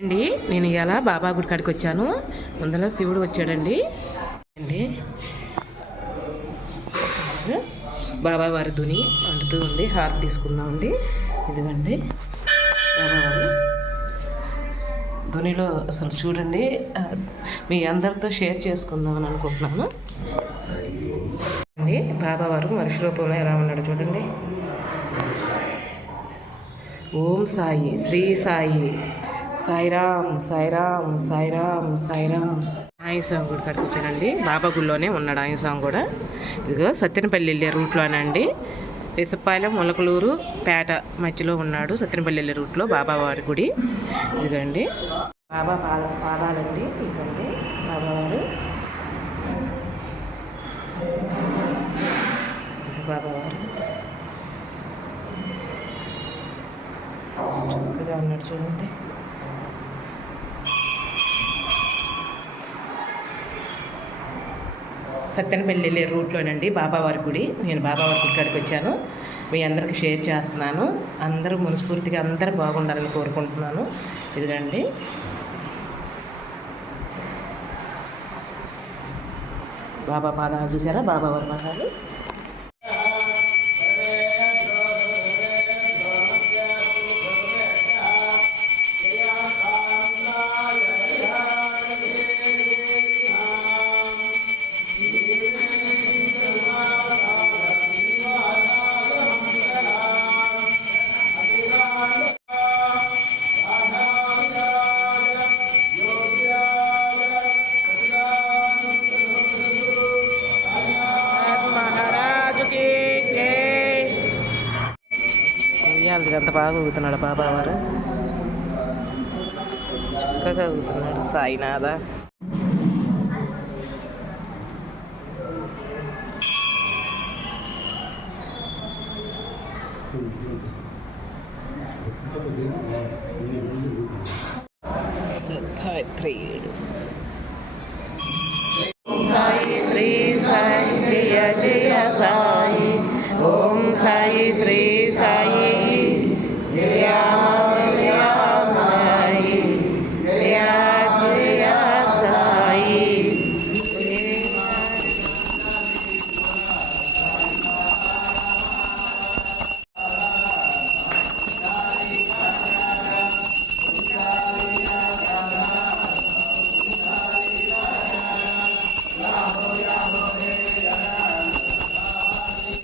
అండి నేను ఇలా బాబా గుడి కాడికి వచ్చాను. ముందర శివుడు వచ్చాడండి అండి. బాబా వారి ధుని వండుతూ ఉంది. హారతి తీసుకుందామండి. ఇదిగండి బాబావారి ధునిలో అసలు చూడండి, మీ అందరితో షేర్ చేసుకుందామని అనుకుంటున్నాను అండి. బాబావారు మనిషి రూపంలో ఎలా ఉన్నాడు చూడండి. ఓం సాయి, శ్రీ సాయి, సాయిరామ్ సాయిరామ్ సాయిరామ్ సాయిరామ్. ఆయుసాం గుడి కాడికి వచ్చానండి. బాబా గుడిలోనే ఉన్నాడు ఆయుసాం కూడా. ఇదిగో సత్యనపల్లి వెళ్ళే రూట్లోనండి. విసపాలెం, మొలకలూరు, పేట మధ్యలో ఉన్నాడు. సత్యనపల్లి వెళ్ళే రూట్లో బాబావారి గుడి. ఇదిగండి బాబా పాదాలండి. ఇదిగండి బాబావారు. బాబావారు చక్కగా ఉన్నాడు చూడండి. సత్యనపల్లి వెళ్ళే రూట్లోనండి బాబావారి గుడి. నేను బాబావారి గుడి కాడికి వచ్చాను. మీ అందరికి షేర్ చేస్తున్నాను. అందరూ మనస్ఫూర్తిగా అందరూ బాగుండాలని కోరుకుంటున్నాను. ఇదిగండి బాబా పాదాలు చూసారా, బాబావారి పాదాలు. ఎంత బాగా ఊగుతున్నాడు బాబావారు. చక్కగా ఊగుతున్నాడు సాయినాథ. దత్తాత్రేయుడు.